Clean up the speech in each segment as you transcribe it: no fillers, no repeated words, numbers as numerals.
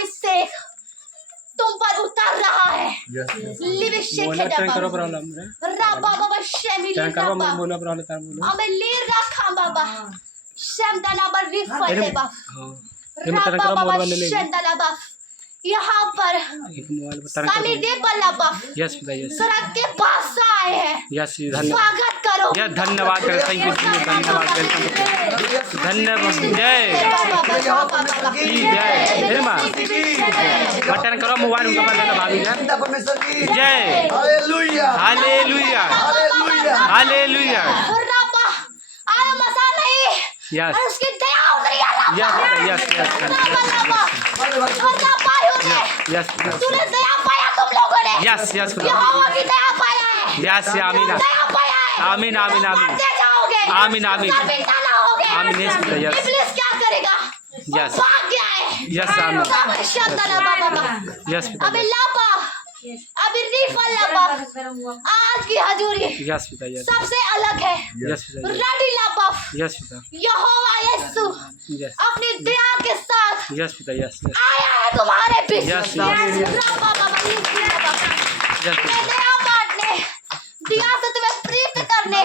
अभिषेक तुम पर उतर रहा है। यहाँ पर सड़क के पास आए हैं। स्वागत करो। धन्यवाद थैंक यू धन्यवाद धन्यवाद जय बटन करो मोबाइल उनका भाभी जय हालेलुया हालेलुया यस उसकी दया उतरी है। यस यस यस तूने दया पाया तुम लोगों ने। यस यस यहोवा की दया पाया है। यस आमीन दया पाया है। आमीन आमीन आमीन बढ़ते जाओगे। आमीन आमीन शर्मिंदा ना होगे। आमीन यस इब्लिस क्या करेगा? यस भाग गया है। यस आमीन यस अभी लापा अभी रिफल लापा आज की हजूरी यस पिता यस सबसे अलग है। यस पिता रेडी लापा यस पिता यहोवा यीशु यस अपनी दया के साथ यस पिता यस आया है तुम्हारे बीच। यस दया बांटने दिया से तुम्हें प्रीत करने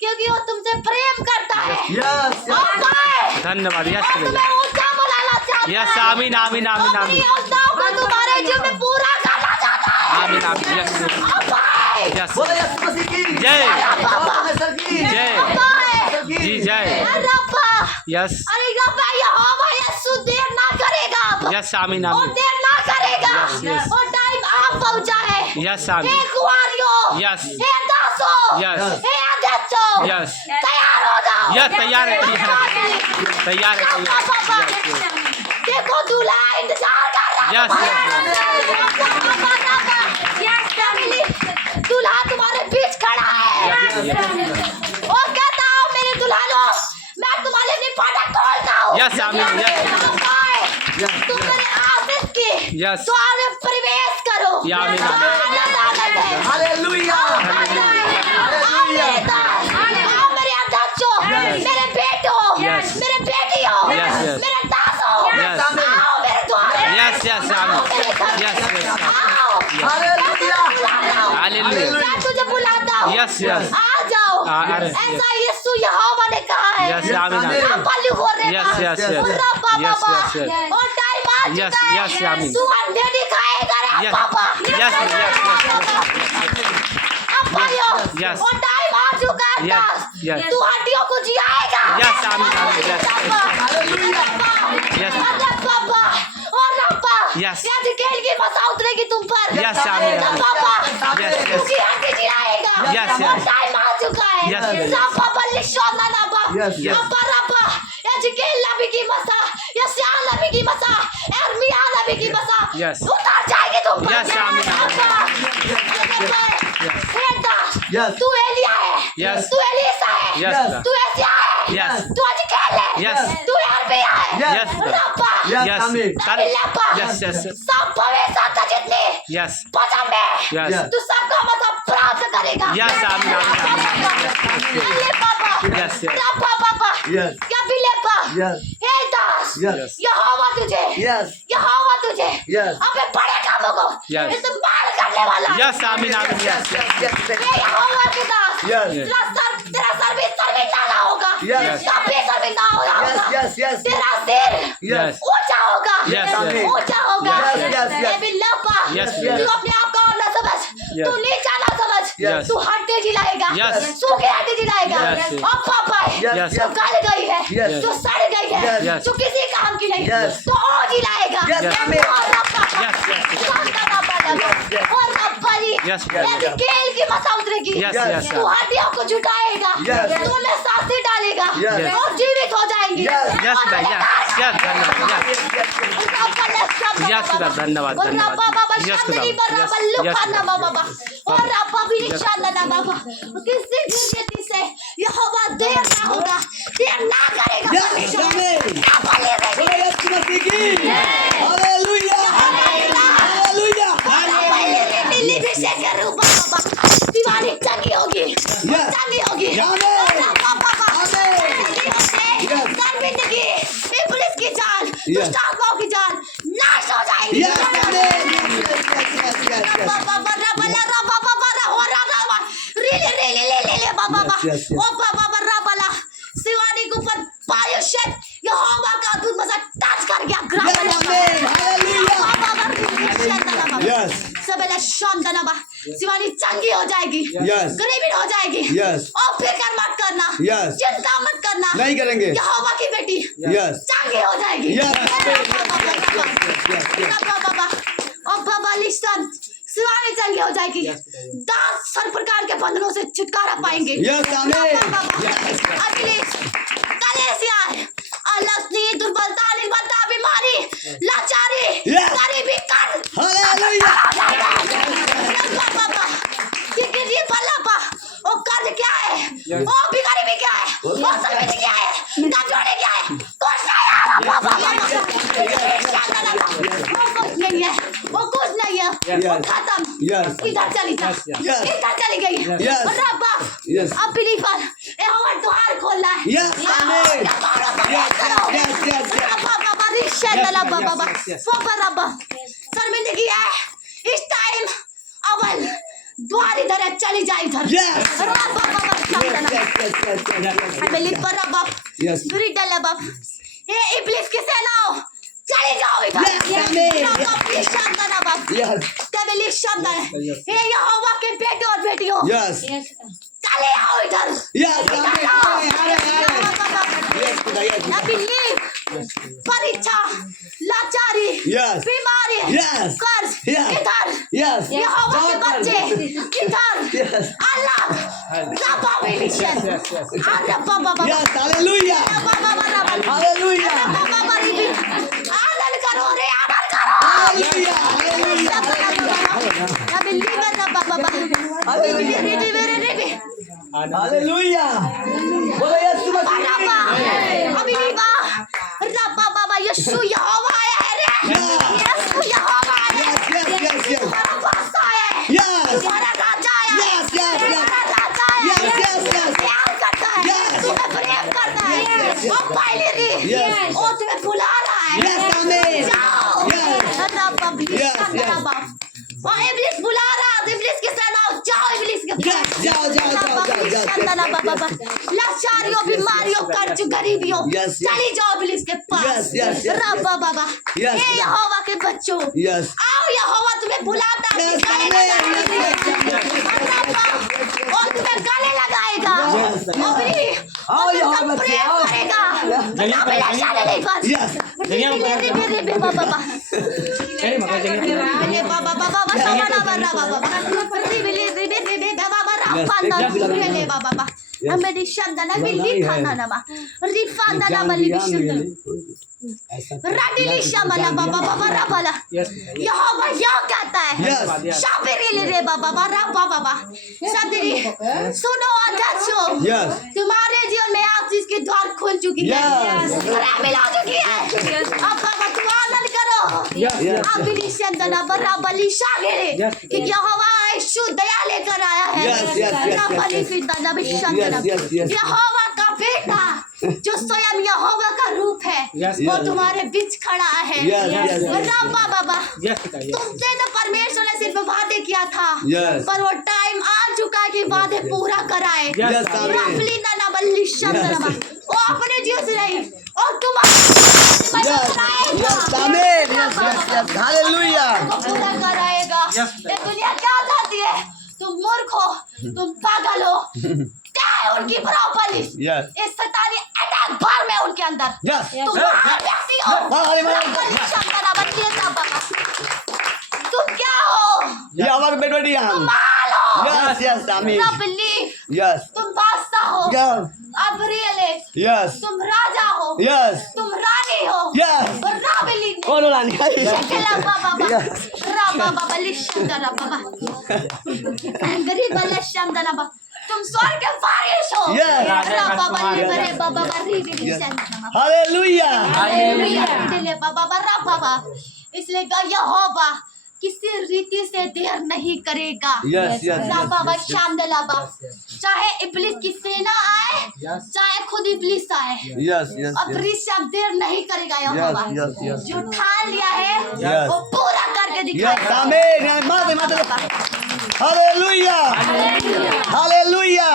क्योंकि वो तुमसे प्रेम करता है। धन्यवाद यस तुम्हें ऊंचा बुलाना चाहता है। यस आमीन आमीन आमीन अपनी आमीन योजनाओं को तुम्हारे जीवन में पूरा करना चाहता है। आमीन आमीन यस यस जय जय जी जय यस अरे रब्बा यहोवा यीशु देर ना करेगा अब। यस आमीन और आमीन देर ना करेगा। yes. और टाइम आप पहुंचा है। यस हे आमीन कुंवारियों, Yes. हे दासों, Yes. हे आदेशों, Yes. तैयार हो जाओ। यस तैयार है तैयार है देखो दूल्हा इंतजार कर रहा है। Yes, दूल्हा तुम्हारे बीच खड़ा है। और कहता हूँ मेरे दुल्हनों, मैं तुम्हारे लिए फाटक खोलता हूँ। Yes, आमीन, yes. तुम मेरे आशीष की Yes. द्वार में प्रवेश करो। या आमीन, आमीन। आनंद है। हालेलुया आओ मेरे अध्यक्षों, मेरे बेटों, Yes. मेरे बेटियों, Yes, yes. मेरे दासों, Yes. आओ मेरे द्वारे। Yes, yes, आमीन। Yes, yes, आओ। हालेलुया हालेलुया मैं तुझे बुलाता हूँ। Yes, yes. आ जाओ। अरे, ऐसा यीशु यहोवा ने कहा है। Yes, आमीन, आमीन। रब्बाली हो रे Yes, yes, yes. और रब्बा Yes, बाबा। yes, yes. और टाइम आ Yes, चुका है। yes, आमीन। तू अंधे दिखाएगा रे Yes. पापा। Yes, yes, अब भाइयों, Yes. और टाइम आ चुका है। Yes, दास। yes. तू हड्डियों को जियाएगा। Yes, आमीन, आमीन, yes. Yes. अरे पापा और रब्बा। Yes. यज्ञेल की मसा उतरेगी तुम पर। Yes, आमीन, अरे आमीन। पापा। Yes, yes. उसकी हड्डी जियाएगा। Yes, yes. और टाइम आ चुका है। Yes, yes. रब्बा बल्ली शोना नबा। Yes, yes. रब्बा रब्बा। यज्ञेल नबी की मसा, यशायाह नबी की मसा, यिर्मयाह नबी की मसा Yes. उतर जाएगी तुम पर। Yes, आमीन, रब्बा। हे दास, Yes. तू एलिया है। Yes. तू एलीसा है। Yes. तू एशिया है। Yes. तू यज्ञेल है। Yes. तू यिर्मयाह है। Yes. रब्बा। Yes. आमीन। Yes, yes. सब भविष्य का जितने Yes. वचन में Yes. तू सबका मतलब प्राप्त करेगा। Yes, आमीन, आमीन, अल्ले पापा। Yes, yes. रब्बा पापा। Yes. क्या बिलेपा। Yes. हे दास। Yes. यहोवा तुझे। Yes. यहोवा तुझे। Yes. अपने बड़े कामों को Yes. इस्तेमाल करने वाला। Yes, आमीन, आमीन, yes. हे यहोवा के दास। Yes. तेरा सर भी शर्मिंदा ना होगा। Yes. कभी शर्मिंदा हो जाएगा। Yes, yes. तेरा सिर Yes. ऊंचा होगा। Yes, yes. ऊंचा होगा। Yes, yes, yes. हे बिलेपा। Yes, तू yes. अपने आप को ना समझ। Yes. तू नीचा ना समझ। Yes. तू हड्डी जिलाएगा। Yes. सूखी हड्डी जिलाएगा। Yes. अब पापा Yes. जो गल गई है, Yes. जो सड़ गई है, Yes. जो किसी काम की नहीं, Yes. तो और जिलाएगा। Yes, आमीन। और रब्बा। Yes, yes. शांता रब्बा रब्बा। Yes. और रब्बा जी, Yes, यदि केल की मसा उतरेगी, Yes, yes, तू हड्डियों को जुटाएगा, Yes. तू में सांसें डालेगा, Yes. और जीवित हो जाएंगी। Yes. Yes, और yes, yes, धन्यवाद, yes. रब्बा ने सब Yes, बाबा। धन्यवाद, और धन्यवाद। रब्बा बाबा Yes, शांति खुदा। रब्बा Yes, लुका yes, ना बाबा। और रब्बा भी Yes. निशान ना बाबा। किसी भी रीति से यहोवा देर ना होगा, देर ना करेगा। Yes, परमेश्वर। आमीन। रब्बा ले रहेगी। हालेलुया हालेलुया रब्बा ले रहेगी। लिबिशे के रूप में बाबा। दीवानी चंगी होगी। चंगी होगी। आमीन। रब्बा बाबा। आमीन। लिबिशे। Yes. दुष्ट आत्माओं की जान नाश हो जाएगी Yes, amen. Yes. Yes, yes. Shivani के ऊपर पायुष्य यहोवा का दूत मसा टच कर गया Yes, amen. Hallelujah. Yes. सबेला शांतनाबा Shivani चंगी हो जाएगी Yes. गरीबी हो जाएगी Yes. और फिक्र मत करना Yes. चिंता मत करना नहीं करेंगे। यहोवा की बेटी Yes. चंगी हो जाएगी Yes. और बाबा लिस्टन शिवानी चंगी हो जाएगी 10 सर प्रकार के बंधनों से छुटकारा पाएंगे Yes, amen. कलेसिया अलसनी दुर्बलता निर्बलता बीमारी लाचारी Yes. गरीबी कर Hallelujah. ये बल्लपा वो कर्ज क्या है वो भिखारी भी क्या है वो सर्विस क्या है कमजोरी क्या है कुछ नहीं है वो कुछ नहीं है वो खत्म Yes. इधर चली जा Yes. इधर चली गई Yes. रब्बा Yes. अब बिलीवर ये हमारा द्वार खोलना है Yes, amen. Yes. बाबा रिश्ता बाबा बाबा शर्मिंदगी है इस टाइम अवल द्वार इधर है चली जाए इधर Yes. Yes. ये इब्लिस की सेनाओं चली जाओ इधर Yes, amen. Yes. ये यहोवा के बेटे और बेटियों Yes. चले आओ इधर Yes, I believe परीक्षा लाचारी Yes. बीमारी Yes. कर्ज Yes. इधर Yes. यहोवा के बच्चे इधर Yes. अलग रब्बा मिलिशन रब्बा Yes. Hallelujah. Hallelujah. आनंद करो रे आनंद करो Hallelujah. Hallelujah. I believe Hallelujah. बोलो यीशु यीशु यहोवा है रे यीशु यहोवा है Yes. तुम्हारा बादशाह है Yes. तुम्हारा राजा है Yes. तुम्हारा राजा है Yes. प्यार करता है Yes. तुम्हें प्रेम करता है वो पहले री Yes. वो तुम्हें बुला रहा है Yes, amen. जाओ Yes. रब्बा Yes. वो इब्लिस बुला रहा है इब्लिस के सेना जाओ इब्लिस के Yes. जाओ. लाचारियों बीमारियों कर्ज गरीबियों Yes. चली जाओ इब्लिस के पास Yes. रब्बा बाबा Yes. ये यहोवा के बच्चों Yes. आओ यहोवा तुम्हें बुलाता है Yes, गले amen. लगाएगा वो तुम्हें गले लगाएगा Yes. वो भी आओ वो यहोवा तुमसे बच्चे, प्रेम आओ. करेगा ना मिला शादी नहीं कर Yes. रे बाबा रे बाबा समाना बरा बाबा रे बाबा राफाना रे बाबा हमें शब्दना बिल्ली खाना ना रिफाना ना बल्ली राडिली शमला बाबा राबाला यहोवा यह कहता है Yes. शाबिरी रे बाबा राबा सदरी सुनो अध्यक्षों Yes. तुम्हारे जीवन में आज इसके द्वार खुल चुकी है Yes. राबिल आ चुकी है अब बाबा तुम आनंद करो Yes. अब निशंदना बराबली शागिरे कि यहोवा यीशु दया लेकर आया है Yes. राबली फिरदाना बिशंदना Yes. यहोवा का बेटा जो स्वयं यहोवा का रूप है वो तुम्हारे बीच खड़ा है Yes. रब्बा बाबा तुमसे तो परमेश्वर ने सिर्फ वादे किया था Yes. पर वो टाइम आ चुका है कि वादे पूरा कराए Yes, amen. रफली ना बल्ली शंदना वो अपने जीव से नहीं और Yes. Amen. Yes. Hallelujah. पूरा कराएगा ये दुनिया क्या चाहती है तुम मूर्ख हो तुम पागल हो क्या है उनकी बराबरी Yes. इस शैतानी अटैक बार में उनके अंदर Yes. तुम बाहर व्यक्ति हो रफली शंदना बल्ली बाबा तुम क्या हो ये हमारे बेटी हम. माल हो Yes. Amen. रफली Yes. तुम बादशाह हो Yes. अब्रियले Yes. तुम राजा हो Yes. तुम रानी हो Yes. और राबेली ने कौन रानी? शकेला बाबा Yes. राबा बाबा लिशंदरा बाबा गरीब वाला शंदरा बाबा तुम स्वर्ग के वारिस हो Yes. राबा बरे बाबा बरी लिशंदरा Hallelujah. हालेलुया दिले बाबा राबा इसलिए यहोवा किसी रीति से देर नहीं करेगा। Yes, yes, राबा yes, yes. शामदलाबा, चाहे इब्लिस की सेना आए, चाहे खुद इब्लिस आए, Yes, yes, अब yes. ऋषभ देर नहीं करेगा यहोवा। Yes, yes, yes. जो ठान लिया है Yes. वो पूरा करके Yes, दिखाएगा। amen. Mate. Hallelujah. Hallelujah.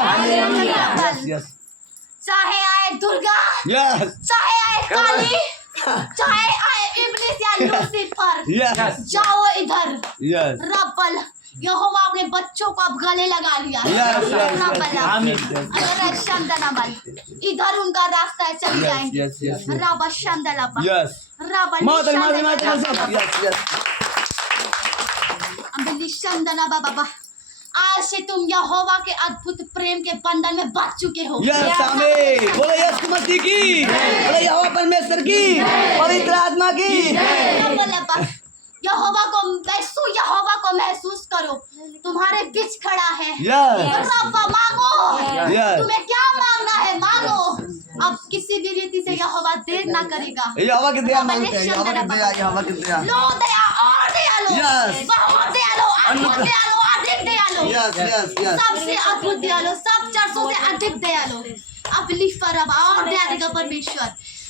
Yes, yes. चाहे आए दुर्गा, Yes. चाहे आए काली, चाहे आए इब्लिस या लूसीफर, Yes. जाओ इधर। Yes. रब्बल यहोवा अपने बच्चों को अब गले लगा लिया। Yes, yes, rubble, yes. अगर शंदनाबल इधर उनका रास्ता है, चल Yes, जाएंगे। yes, yes, yes. रब्बल शंदलाबा, Yes. रब्बल Mate. Yes, yes. अम्बली शंदनाबा बाबा, आज से तुम यहोवा के अद्भुत प्रेम के बंधन में बच चुके हो। Yes, amen. बोलो यीशु मसीह की, बोलो यहोवा परमेश्वर की, पवित्र आत्मा की। रब्बल, यहोवा को महसूस करो, तुम्हारे बीच खड़ा है। Yes. रब्बा मांगो, Yes. तुम्हें क्या मांगना है मांगो। अब किसी भी रीति से यहोवा देर ना करेगा। यहोवा की दया मांगते हैं, यहोवा की दया, यहोवा की दया। लो दया और दयालु, Yes. बहुत दयालु, अद्भुत दयालु, अधिक दयालु, Yes, yes, yes. सबसे अद्भुत दयालु, सब चर्चों से अधिक दयालु। अब लिफर अब और दया देगा परमेश्वर।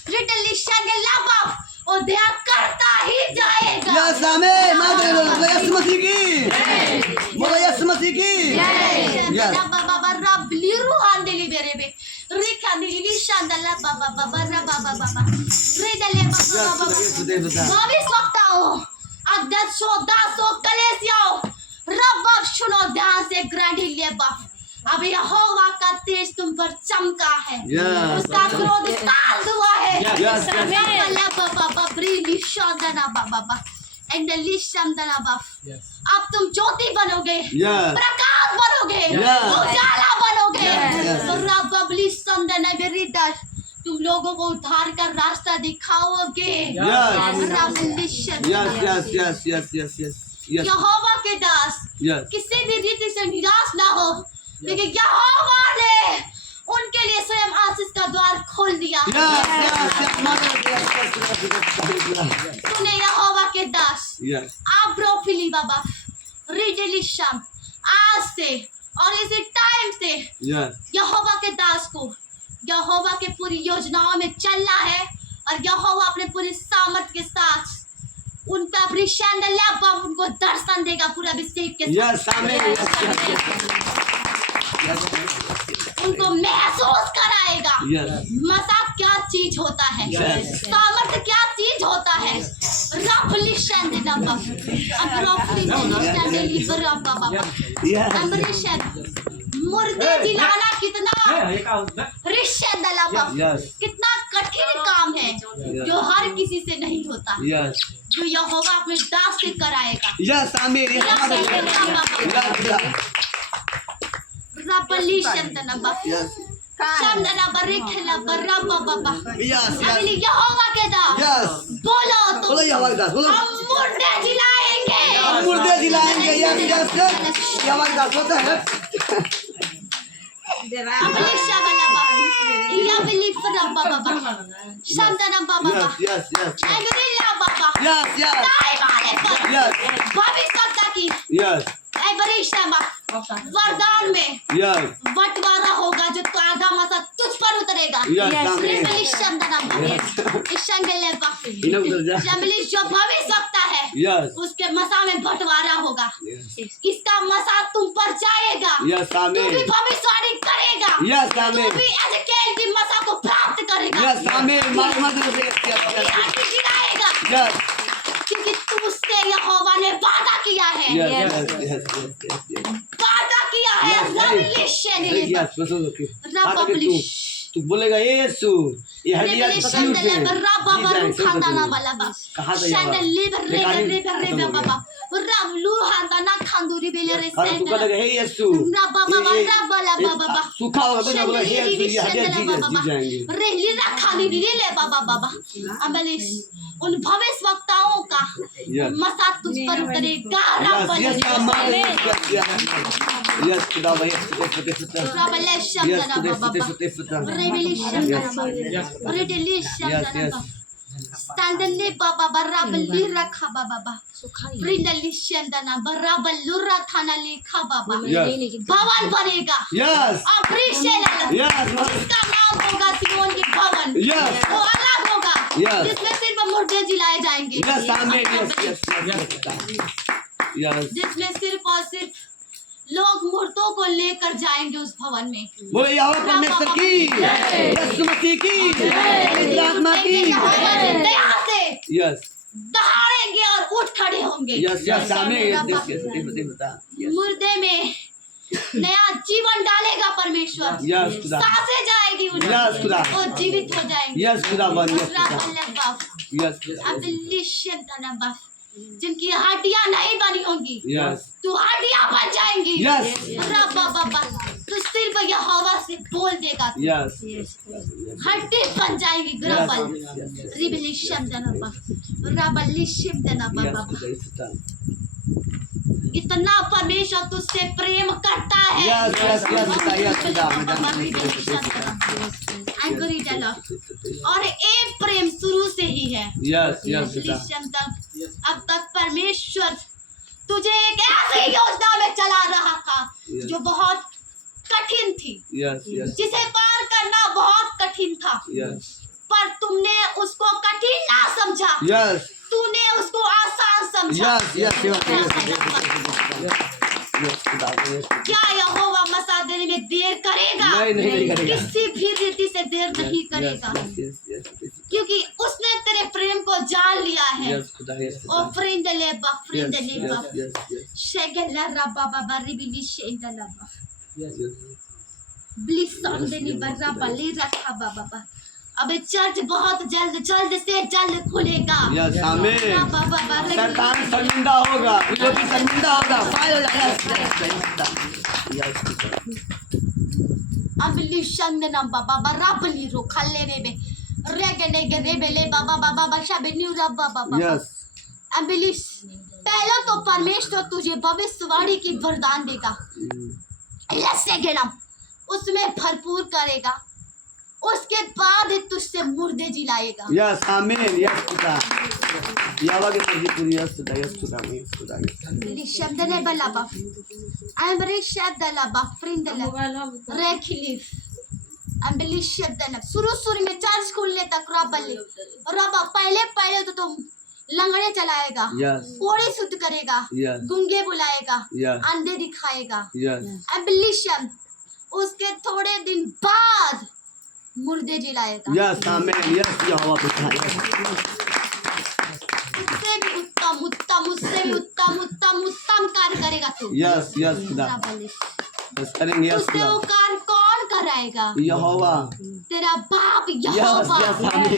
रिटली शंगलाबा और दया करता ही जाएगा। Yes, amen. माते बोलो यीशु मसीह की, बोलो यीशु मसीह की। Yes. बाबा रब लिरूहान दिली बेरेबे, रिका दिली शंदला बाबा रबा रिदले बाबा भविष्य वक्ता हो, अध्यक्षों दासों कलेसियों, रब अब सुनो ध्यान से ग्रैंडी बाप। अब यहोवा का तेज तुम पर चमका है, Yes. उसका क्रोध ताल हुआ है। Yes, yes. अब तुम ज्योति बनोगे, Yes. प्रकाश बनोगे, Yes. उजाला बनोगे। Yes. तो रबली संदन बेरिडर, तुम लोगों को उद्धार का रास्ता दिखाओगे। Yes. रबली Yes, संदन। yes, yes, yes, yes, yes. Yes. यहोवा के दास Yes. किसी भी रीति से निराश ना हो, लेकिन यहोवा ने उनके लिए स्वयं आशीष का द्वार खोल दिया। Yes, yes, yes. माते yes. सुने यहोवा के दास, Yes. आप ब्रोफिली बाबा रिडली शाम आज से और इसी टाइम से Yes. यहोवा के दास को यहोवा के पूरी योजनाओं में चलना है, और यहोवा अपने पूरी सामर्थ के साथ उन पर अपनी उनको दर्शन देगा पूरा अभिषेक के Yes, amen. Yes, उनको महसूस कराएगा yes. मजाक क्या चीज होता है, Yes. सामर्थ क्या चीज होता है। रफली शंदना Yes. मुर्दे जिलाना कितना Yes. कितना कठिन काम है, जो हर किसी से नहीं होता, Yes. जो यहोवा अपने दास से कराएगा। Yes, amen. Yes. रबली शंदना Yes. शंदना बरिखला बरबा बाबा Yes, अगली yes. यहोवा के दास Yes. बोलो बोलो तुम, यहोवा के दास, बोलो। हम मुर्दे जिलाएंगे, हम मुर्दे जिलाएंगे। Yes, yes, yes. यहोवा के दास होता है। अबली शबला बाबा या बिली फरबा बाबा शंदना बाबा Yes, yes, yes. एबरिला बाबा Yes, yes. ताई वाले पर Yes. भविष्यता की Yes. एबरिशा वरदान में Yes. बंटवारा होगा, जो तो आधा मसा तुझ पर उतरेगा। Yes, amen. रिबली शंदना शंगले इन्हें उधर जा। शमली जो भविष्यता है Yes. उसके मसा में बंटवारा होगा। Yes. इसका मसा तुम पर जाएगा, Yes, तू भी amen. भविष्यवाणी करेगा, Yes, तू amen. भी एजकेल की मसा को प्राप्त करेगा। Yes, amen. Yes, yes, आगे गिराएगा, yes. क्योंकि तुझसे यहोवा ने वादा किया है, Yes, yes, yes, yes, yes. वादा किया है। Yes, रबलिश Yes, बस ओके। रबलिश तू बोलेगा यीशु, ये हड्डियां रिबलिश पतली उठे। रबा खाना वाला बा कहाँ था शंद यहोवा? लिबर रेबर बाबा रब लू हांदा ना खांदूरी बेले रे और तू कहेगा हे यीशु, बाबा ये- रबा ला ये बाबा सूखा होगा तो ना बोला हे यीशु, ये हड्डियां जी जाएंगे। रेली रखा ली ले बाबा अबलिश उन भविष्य वक्ताओं का Yes. मसा तुझ पर उतरेगा। Yes, yes, रबलिश yes, yes, yes, खुदा भाई, yes, रबलिश yes, बाबा yes, रेबलिश yes, रेबलिश yes, yes. Sandane baba barabali rakha baba. Frindali shandana barabalura thanali kha baba. Yes. भवन बनेगा Yes. Appreciate Yes. इसका नाम होगा सियोन की भवन Yes. वो अलग होगा Yes. जिसमें सिर्फ मुर्दे जिलाए जाएंगे Yes, amen. Yes, yes, yes. Yes. जिसमें सिर्फ और सिर्फ लोग मूर्तों को लेकर जाएंगे उस भवन में बोले यहोवा परमेश्वर की, यीशु मसीह की, पवित्र आत्मा की। दया से Yes. दहाड़ेंगे और उठ खड़े होंगे Yes, yes, amen. Yes, yes, yes. ये बता। Yes. मुर्दे में नया जीवन डालेगा परमेश्वर Yes, खुदा। सांसें जाएगी उनमें Yes, खुदा। और जीवित हो जाएंगे Yes, खुदावन। Yes, खुदा। Yes, खुदा। जिनकी हड्डियां नहीं बनी होंगी Yes. तो हड्डियां बन जाएंगी Yes. रब्बा तो सिर्फ यहोवा से बोल देगा तू। Yes. हड्डी बन जाएगी ग्रबल रिबलिशम दनबा रबलिशम दनबा Yes, खुदा, yes, खुदा। इतना परमेश्वर तुझसे प्रेम करता है Yes, yes, yes, खुदा, yes, खुदा। एंकरेज और एक प्रेम शुरू से ही है Yes, yes, खुदा। रिबलिशम तक अब तक परमेश्वर तुझे एक ऐसी योजना में चला रहा था Yes. जो बहुत कठिन थी Yes, yes, जिसे पार करना बहुत कठिन था yes. पर तुमने उसको कठिन ना समझा Yes. तूने उसको आसान समझा Yes, yes, yes, yes. Yes, खुदा, yes. क्या यहोवा मसा देने में देर करेगा नहीं करेगा। किसी भी रीति से देर नहीं Yes, करेगा yes, yes, yes. क्योंकि उसने तेरे प्रेम को जान लिया है Yes, खुदा, yes, ओ खुदा। फ्रेंडले बा Yes, फ्रेंडले बा yes, yes, yes. शेगला रबा बाबा रिबिली शेगला बा Yes. ब्लिसन देनी बर्रा बली रखा बाबा बा अब चर्च बहुत जल्द से जल्द खुलेगा Yes, amen. बाबा शैतान शर्मिंदा होगा, विरोधी शर्मिंदा होगा। फायर हो जाएगा। Yes, yes, खुदा। अबलिशन देना बाबा बराबली रो खल्ले रे बे रेगने गे बेले बाबा बाबा बशा बेन्यू रबा बाबा Yes. अबलिश पहला तो परमेश्वर तुझे भविष्यवाणी की वरदान देगा लसे गेना उसमें भरपूर करेगा उसके बाद तुझसे मुर्दे जिलाएगा Yes, amen. Yes, खुदा। यहोवा की मर्जी पूरी। Yes, खुदा, yes, खुदा, yes, खुदा, yes. लिशमदले बलाबा अमरे शदलाबा फ्रिंदला रेखिलिफ अम्बलिशदना शुरू में चर्च खुलने तक रबा पहले तो तुम लंगड़े चलाएगा Yes. कोड़े शुद्ध करेगा Yes. गूंगे बुलाएगा Yes. अंधे दिखाएगा Yes. एब्लिशन उसके थोड़े दिन बाद मुर्दे जिलाएगा Yes, amen. Yes, यहोवा पिता। Yes. उससे भी उत्तम कार्य करेगा तू Yes, yes, खुदा। एब्लिश Yes, करेंगे। Yes, उससे वो खुदा। कार्य कौन कराएगा यहोवा। तेरा बाप Yes, यहोवा yes, amen.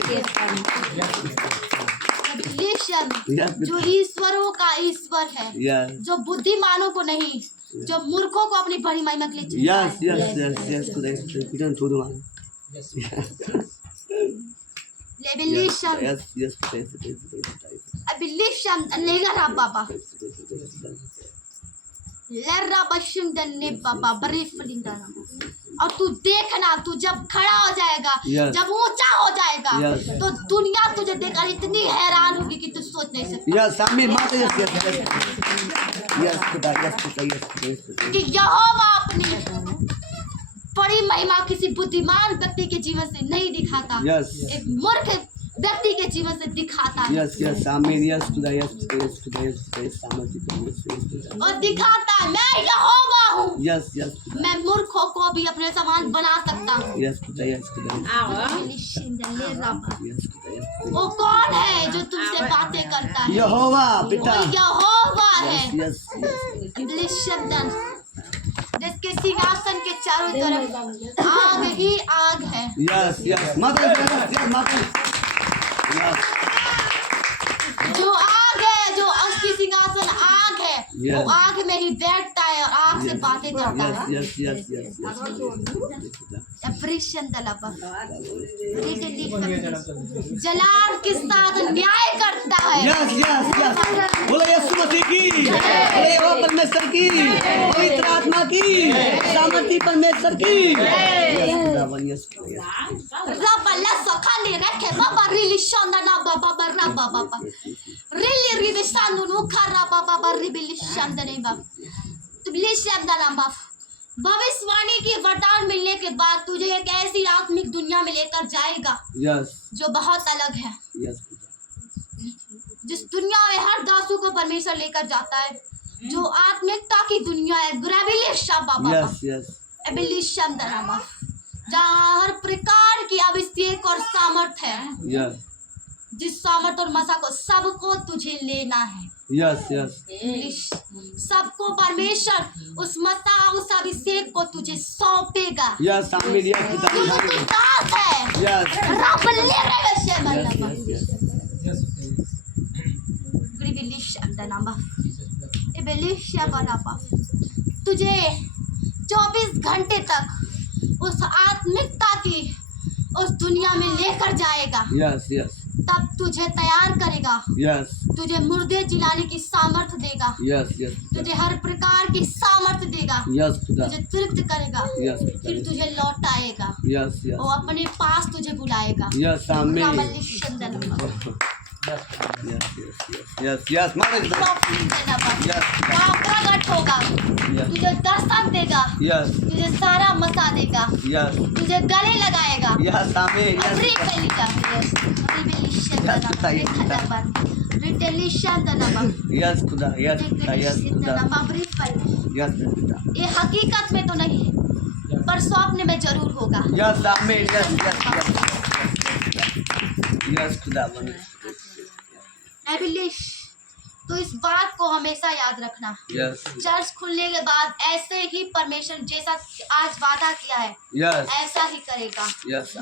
एब्लिशन Yes, जो ईश्वरों का ईश्वर है Yes. जो बुद्धिमानों को नहीं जो मूर्खों को अपनी बड़ी महिमा के लिए चुनता Yes, है yes, yes, yes, खुदा। Yes, पीछे छोड़ दूँगा। लेबलिशन Yes, yes, खुदा, yes, yes, yes, yes. एब्लिशन लेगा रा बाबा Yes, yes, yes, yes. लर्रा बशिम दन्ने बाबा ब्रीफ लिंदा और तू देखना तू जब खड़ा हो जाएगा Yes. जब ऊंचा हो जाएगा Yes. तो दुनिया तुझे देखकर इतनी हैरान होगी कि तू सोच नहीं सकता Yes, amen. माता, yes, yes, yes. Yes, खुदा, yes, खुदा, yes, खुदा, yes, खुदा। कि यहोवा अपनी बड़ी महिमा किसी बुद्धिमान व्यक्ति के जीवन से नहीं दिखाता Yes. एक मूर्ख व्यक्ति के जीवन से दिखाता है Yes, yes, amen. Yes, खुदा, yes, खुदा, yes, खुदा, yes, खुदा, yes, सामर्थ्य पर, yes, yes, खुदा। और दिखाता है मैं यहोवा हूँ Yes, yes, खुदा। मैं मूर्खों को भी अपने समान बना सकता हूँ Yes, खुदा, yes, खुदा, yes, yes, खुदा, yes, वो कौन है जो तुमसे बातें करता है यहोवा पिता। वो यहोवा है Yes, yes, लिशमदन जिसके सिंहासन के चारों तरफ आग ही आग है yes, yes. माता, yes, yes, माता। Yes, जो आग है जो उसकी सिंहासन आग है Yes. वो आग में ही बैठता है और आग से बातें करता है yes, yes, yes, yes, yes. अप्रिशन दलाबा जलाल के साथ न्याय करता है Yes, yes, yes. बोलो यीशु मसीह की, बोलो यहोवा परमेश्वर की, पवित्र आत्मा की, सामर्थ्य परमेश्वर की। Yes, खुदावन, yes, खुदा, yes. रबा ला सखा ने रखे बाबा रिलिशन ना बाबा बाबा रिली रिबे सानुनु खरा बाबा रिबिली शब्दने बाप तुबली शब्दना बाप भविष्यवाणी की वरदान मिलने के बाद तुझे एक ऐसी आत्मिक दुनिया में लेकर जाएगा यस जो बहुत अलग है। यस जिस दुनिया में हर दासों को परमेश्वर लेकर जाता है, जो आत्मिकता की दुनिया है, ग्रेविलेशन बाबा यस यस एबिलिशन दनामा, जहाँ हर प्रकार की अभिषेक और सामर्थ है, यस जिस सामर्थ और मसा को सबको तुझे लेना है। यस यस सबको परमेश्वर उस मसा उस अभिषेक को तुझे सौंपेगा। यस आमीन यस क्योंकि तू दास है। यस रब ले रहे से मल्लबा यस ग्रेविलेशन दनामा एबिलिशन बनाबा तुझे 24 घंटे तक उस आत्मिकता की उस दुनिया में लेकर जाएगा। यस यस तब तुझे तैयार करेगा, यस तुझे मुर्दे जिलाने की सामर्थ्य देगा, यस यस तुझे हर प्रकार की सामर्थ्य देगा, यस खुदा तुझे तृप्त करेगा, यस फिर तुझे लौटाएगा, यस यस वो अपने पास तुझे बुलाएगा। यस आमीन रामलिशन यस यस मालिक यस प्रकट होगा, तुझे दर्शन देगा, यस तुझे सारा मसा देगा, यस तुझे गले लगाएगा। यस आमीन यस यस खुदा यस खुदा यस खुदा यस खुदा ये हकीकत में तो नहीं पर स्वप्न में जरूर होगा। यस आमीन यस यस यस खुदा एबिलिश तो इस बात को हमेशा याद रखना। यस चर्च खुलने के बाद ऐसे ही परमेश्वर जैसा आज वादा किया है यस ऐसा ही करेगा। यस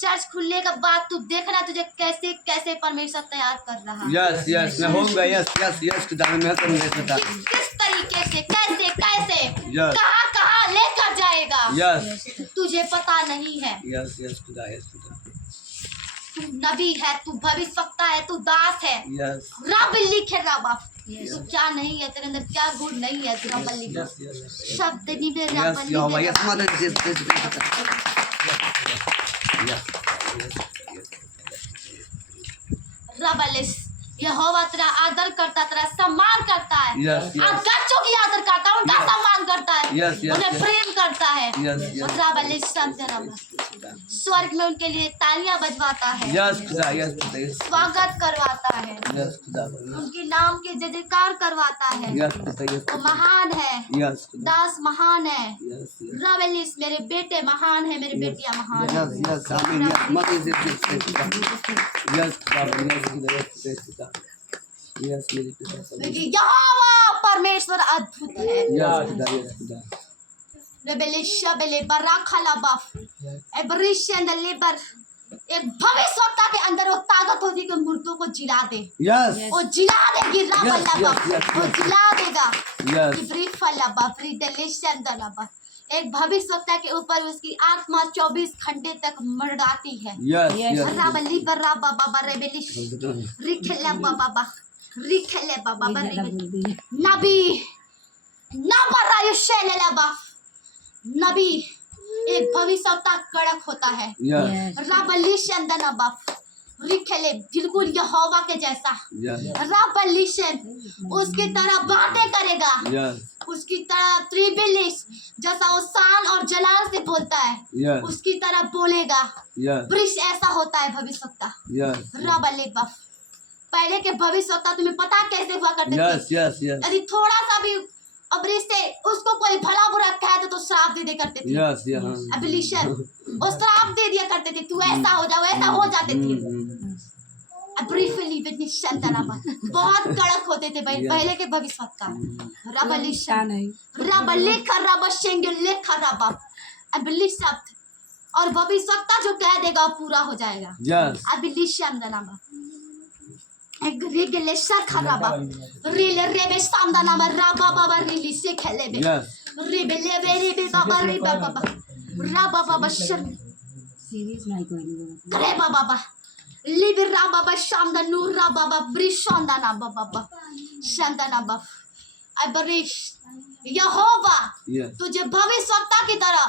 चर्च खुलने के बाद तू देखना तुझे कैसे कैसे परमेश्वर तैयार कर रहा है। यस यस मैं होऊंगा यस यस यस खुदा मैं करूंगा खुदा किस तरीके से कैसे कैसे Yes. कहाँ कहाँ लेकर जाएगा यस तुझे पता नहीं है। यस यस खुदा यस खुदा तू नबी है, तू भविष्यवक्ता है, तू दास है। यस रब लिखे रब तू क्या नहीं है, तेरे अंदर क्या गुण नहीं है। रब लिखे यस यस शब्द नहीं में रब यस यहोवा यस लिखे मदद यस यस रब लिस यहोवा तेरा आदर करता, तेरा सम्मान करता है। Yes, yes. आप बच्चों की आदर करता है, उनका Yes. सम्मान करता है, Yes, yes, उन्हें yes. प्रेम करता है। Yes, yes. रब लिस स्वर्ग में उनके लिए तालियां बजवाता है, यस खुदा यस खुदा यस स्वागत करवाता है, यस खुदा उनके नाम के जयकार करवाता है। यस खुदा यस वो महान है, यस खुदा दास महान है। यस रबलिस मेरे बेटे महान है, मेरी बेटियां महान है। यस यस आमीन यस मदद यस यस यस खुदा यस खुदा यस खुदा यस मेरे पिता क्योंकि यहोवा परमेश्वर अद्भुत है। यस खुदा यस खुदा रेबेलिशा बेले बराखला बाफ एब्रिशन लेबर एक भविष्यवक्ता के अंदर वो ताकत होती है कि मुर्दों को जिला दे। यस वो जिला देगी राबला Yes, बाफ yes, yes, वो yes. जिला देगा। यस इब्रीफला बाफ रिडेलिशन दलाबा एक भविष्यवक्ता के ऊपर उसकी आत्मा 24 घंटे तक मरड़ाती है। यस यस राबली बरा बाबा रेबेलिश रिखेला बाबा रिखेले बाबा नबी नबरायुशेला बाफ नबी एक भविष्यवक्ता कड़क होता है। यस राबलिशन दनबा रिखेले बिल्कुल यहोवा के जैसा। यस राबलिशन उसकी तरह बातें करेगा, यस उसकी तरह त्रिबिलिश जैसा वो शान और जलाल से बोलता है यस उसकी तरह बोलेगा। यस वृक्ष ऐसा होता है भविष्यवक्ता। यस राबलिबा पहले के भविष्यवक्ता तुम्हें पता कैसे हुआ करते थे? यस यस यस यदि थोड़ा सा भी अबरिश से उसको कोई भला बुरा कह दे तो श्राप दे करते थे। यस यहां एबिलिशन वो श्राप दे दिया करते थे, तू ऐसा हो जा वैसा हो जाते थे। ब्रीफली बेनिशन तनाबा बहुत कड़क होते थे भाई पहले के भविष्यवक्ता। रबलिशन रबलिख रबशेंगे लेख रबा एबिलिशन और भविष्यवक्ता जो कह देगा वो पूरा हो जाएगा। यस एबिलिशन तनाबा एक रिगलेशर खराबा रिले रेबे सामदा नाम राबा बाबा रिली से खेले बे यस रिबे लेबे रिबे बाबा रिबे बाबा राबा बाबा शर सीरीज नहीं कोई नहीं करे बाबा लिबे राबा बाबा शामदा नूर राबा बाबा ब्रिशंदा नाम बाबा शांदा नाम बाबा अबरिश यहोवा यस तुझे भविष्यवक्ता की तरह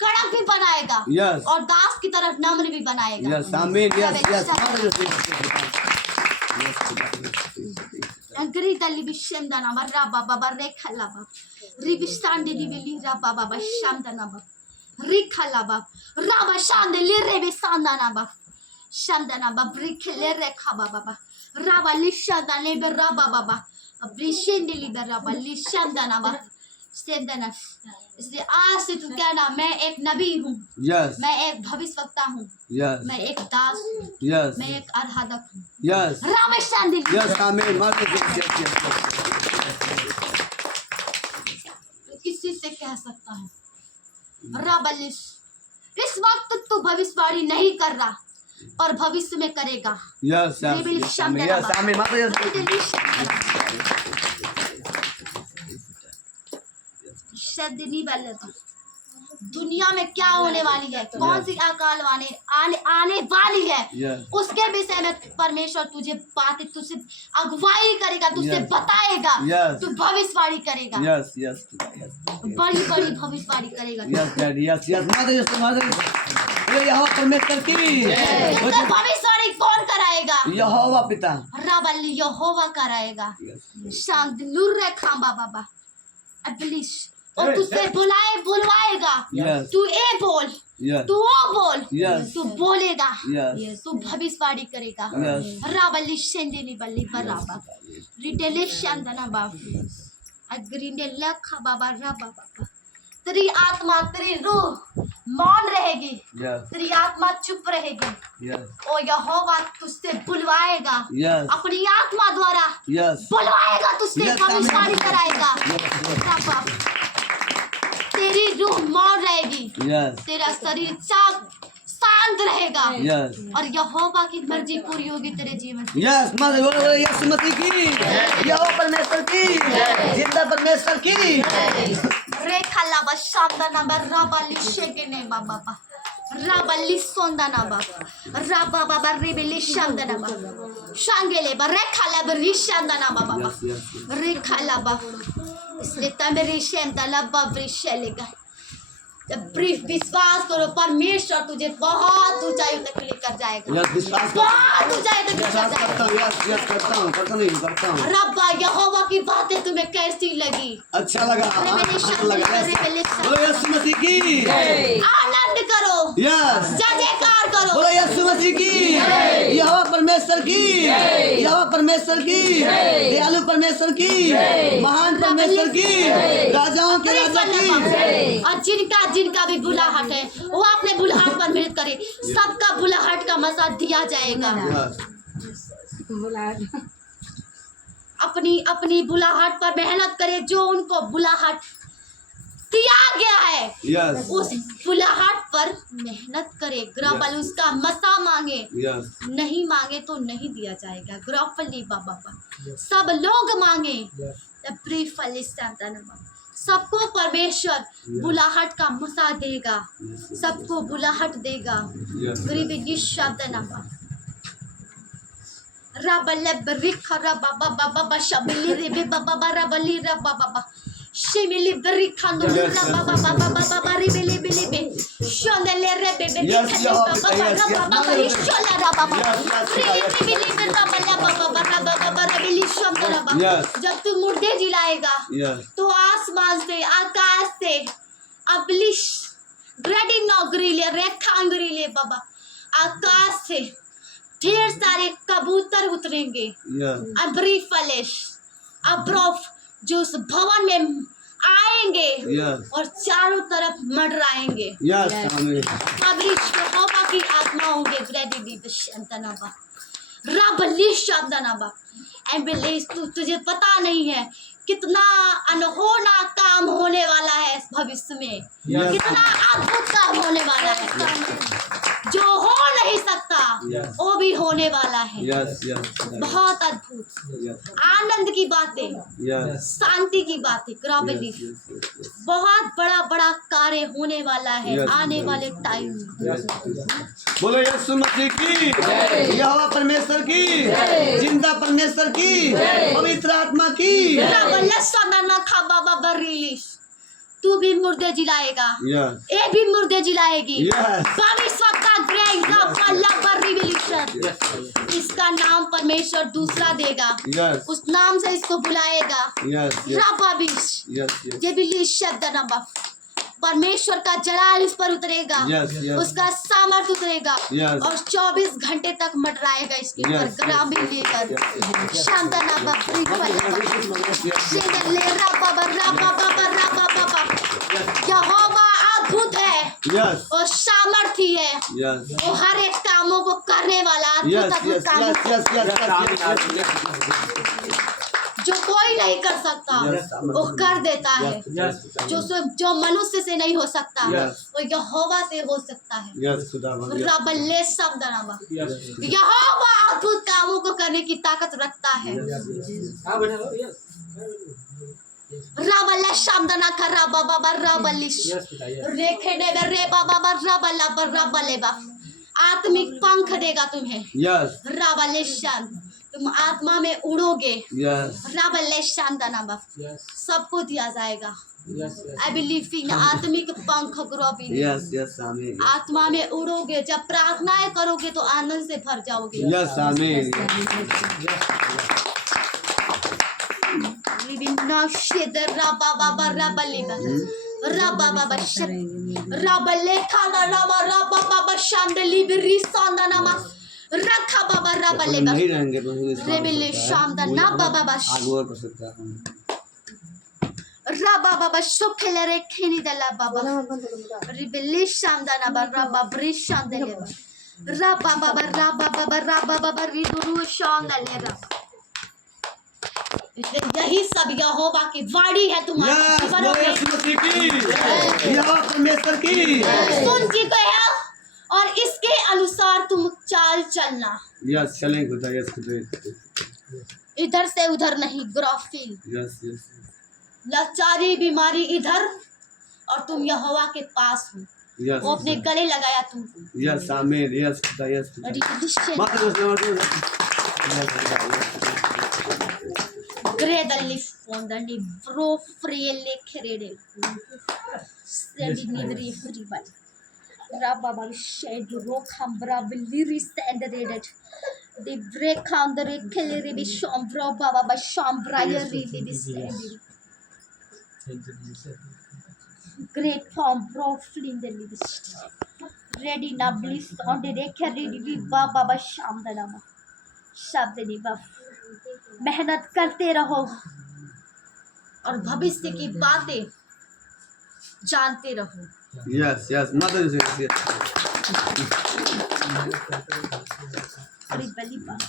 कड़क भी बनाएगा Yes. और दास की तरफ नम्र भी बनाएगा। Yes, amen. Yes, yes. Grita libishenda na maraba baba rekhala ba. Ribistande libeli raba baba shamda na ba. Rikhala ba. Raba shande lirebe sanda na ba. Shamda na ba brikele rekha baba ba. Raba lishanda lebe raba baba. Brishende libe raba lishanda na ba. Stendana. इसलिए आज से तू कहना मैं एक नबी हूँ, Yes. मैं एक भविष्यवक्ता हूँ, Yes. मैं एक दास हूँ, Yes. मैं एक आराधक हूँ। Yes. रामेशांदी Yes, amen. Mother, yes, yes, yes. किसी से कह सकता है रबलिश इस वक्त तू भविष्यवाणी नहीं कर रहा पर भविष्य में करेगा। Yes, yes. Revelation Amen. Yes, amen. Mother, yes. शब्द नहीं बोलता दुनिया में क्या होने वाली है, कौन सी अकाल आने वाली है, Yes. उसके विषय में परमेश्वर तुझे बातें तुझसे अगुवाई करेगा, तुझसे Yes. बताएगा, Yes. तू भविष्यवाणी करेगा, Yes, yes. Yes. बड़ी बड़ी भविष्यवाणी करेगा। Yes, Daddy. Yes, yes. Mother, yes, mother. ये यहोवा परमेश्वर की तुझसे भविष्यवाणी कौन कराएगा? यहोवा पिता। रबली यहोवा कराएगा। Yes. शांत लुर्रे खांबा बाबा अबलिश और तुझसे बुलवाएगा। Yes. तू ए बोल, Yes. तू ओ बोल, Yes. तू बोलेगा, Yes. तू भविष्यवाणी करेगा। Yes. राबली शेंदेनी बल्ली बराबा रिटेले शांदना बाबा अग्रीने लखा बाबा राबा बाबा तेरी आत्मा तेरी रूह मौन रहेगी, Yes. तेरी आत्मा चुप रहेगी। Yes. ओ यहोवा तुझसे बुलवाएगा, Yes. अपनी आत्मा द्वारा Yes. बुलवाएगा, तुझसे Yes, भविष्यवाणी amen. कराएगा। Yes. बाबा तेरी रूह मौन रहेगी, Yes. तेरा शरीर शांत रहेगा Yes. और यहोवा की मर्जी पूरी होगी तेरे जीवन में। Yes, mother, बोलो यीशु मसीह की, यहोवा परमेश्वर की, जिंदा परमेश्वर की। रेखा लाबा शांता नंबर राबाली शेके ने बाबा बा राबाली सोंदा नंबर राबा बाबा रिबेली शांता नंबर शांगेले बा रेखा लाबा रिशांदा नंबर बाबा Yes, yes, yes. रेखा लाबा इसलिए तब रिशेंदा लाबा रिशेलेगा। जब ब्रीफ विश्वास करो परमेश्वर तुझे बहुत ऊंचाई तक लेकर जाएगा, Yes, विश्वास बहुत ऊंचाई तक लेकर विश्वास जाएगा। करता हूँ। Yes, yes, करता हूँ रब्बा यहोवा की बातें तुम्हें कैसी लगी? अच्छा लगा, Revelation, अच्छा लगा। Yes. Revelation. बोलो यीशु मसीह की। आनंद करो, Yes. जय जयकार करो। बोलो यीशु मसीह की, यहोवा परमेश्वर की, यहोवा परमेश्वर की, दयालु परमेश्वर की, महान परमेश्वर की, राजाओं के राजा की। और जिनका भी बुलाहट है वो अपने बुलाहट पर मेहनत करे, सबका बुलाहट का मजा दिया जाएगा। अपनी बुलाहट पर मेहनत करे, जो उनको बुलाहट दिया गया है Yes. उस बुलाहट पर मेहनत करे। ग्रॉपल उसका मसा मांगे, Yes. नहीं मांगे तो नहीं दिया जाएगा। ग्रॉपली बाबा सब लोग मांगे सबको परमेश्वर बुलाहट का मसा देगा, सबको बुलाहट देगा। Yes. गरीबी निशब्द नामा रबले बरिख रबा बाबा शबली रे बाबा रबली रबा बाबा शिमिली बरिखानो रबा बाबा रे बेले बेले बे शोंदले रे बेबे बाबा रबा शोला रबा रे बेले बे बाबा रबली शोंद रबा। जब तू मुर्दे जिलाएगा Yes. तो आसमान से आकाश से अबलिश ग्रेडी नौगरीले रेखांगरीले बाबा आकाश से ढेर सारे कबूतर उतरेंगे। Yes. अब्री फलेश अब्रोफ जो उस भवन में आएंगे Yes. और चारों तरफ मंडराएंगे। Yes. Amen. अब्री यहोवा की आत्मा होंगे ग्रेडी दी बशंतनाबा रबली शब्दनाबा एम्बुलेंस तुझे पता नहीं है कितना अनहोना काम होने वाला है इस भविष्य में। Yes. कितना अद्भुत काम होने वाला है, जो हो नहीं सकता Yes. वो भी होने वाला है। Yes. Yes. बहुत अद्भुत Yes. आनंद की बातें, Yes. शांति की बातें, ग्रॉबली Yes. Yes. Yes. बहुत बड़ा बड़ा कार्य होने वाला है Yes. आने वाले टाइम में। Yes. बोलो यीशु मसीह की, यहोवा परमेश्वर की, जिंदा परमेश्वर की, पवित्र आत्मा की। तू भी मुर्दे जिलाएगा, Yes. ये भी मुर्दे जिलाएगी। Yes. भविष्य का ग्रेट रिवोल्यूशन, इसका नाम परमेश्वर दूसरा देगा, Yes. उस नाम से इसको बुलाएगा। Yes. Yes. राबाबिश, Yes. Yes. ये बिल्ली शब्द नंबर, परमेश्वर का जलाल इस पर उतरेगा, Yes, yes. उसका सामर्थ उतरेगा, Yes. और 24 घंटे तक मंडराएगा इसके ऊपर Yes, ग्राम yes, लेकर। yes, शांता नाबा यहोवा अद्भुत है Yes. और सामर्थी है, Yes. वो हर एक कामों को करने वाला Yes. अद्भुत Yes. अद्भुत काम Yes. Yes. Yes. जो कोई नहीं कर सकता Yes. वो कर देता है। Yes. जो मनुष्य से नहीं हो सकता Yes. वो यहोवा से हो सकता है। Yes. खुदावन। Yes. रबल्ले शब्द नामा, यहोवा अद्भुत कामों को करने की ताकत रखता है। रबल्ला शब्द ना कर रबा रबलिश रेखे ने रे बाबा रबला रबलेबा, आत्मिक पंख देगा तुम्हें। Yes. रबलेशन, तुम आत्मा में उड़ोगे। Yes. रबलेशन नामा सबको दिया जाएगा। आई बिलीव इन आत्मिक पंख ग्रोबिंग, Yes. Yes. Amen. आत्मा में उड़ोगे। जब प्रार्थनाएं करोगे तो आनंद से भर जाओगे। Yes. Amen. नहीं रहेंगे तो रेबेले शाम दा ना बाबा बश आगे और कर सकता हूँ। रबा बाबा सुखेले रे खेनी दला बाबा रेबेले शाम दा ना बाबा ब्रिश शाम दे ले रबा बाबा रिदुरु शाम दले रबा। इसलिए यही सब यहोवा की वाणी है तुम्हारे Yes. जीवनों वो में। यीशु मसीह की, यहोवा परमेश्वर की। सुन की कहा और इसके अनुसार तुम चाल चलना। Yes. चलेंगे खुदा। Yes. खुदा। इधर से उधर नहीं, ग्राफिल Yes. Yes. लाचारी बीमारी इधर और तुम यहोवा के पास हो, Yes. वो अपने गले लगाया तुमको। Yes. Amen. Yes. खुदा। Yes. और ये निश्चय माता ग्रेदली फोंदनी ब्रो फ्रेले खेरेडे सेंडिंग निवरी फ्रीबल राबाबा शेड रो खंबरा बिलिरी स्टैंडर्डेड द ब्रेक ऑन द खेलेरे बि शॉम्ब्रो बाबा शॉम्ब्रा रिली दिस ग्रेट फॉर्म ब्रो फ्लिंग द लिस्ट रेडी ना ब्लिस ऑन द खेरेडी बाबा शामदनामा शब्दनी बा। मेहनत करते रहो और भविष्य की बातें जानते रहो। Yes. Yes. माता जी। बड़ी बड़ी बात।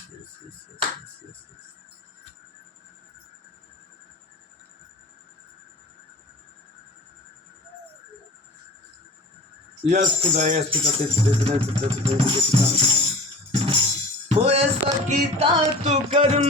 Yes. खुदा। Yes. खुदा। हो ऐसा कीता तू कर्म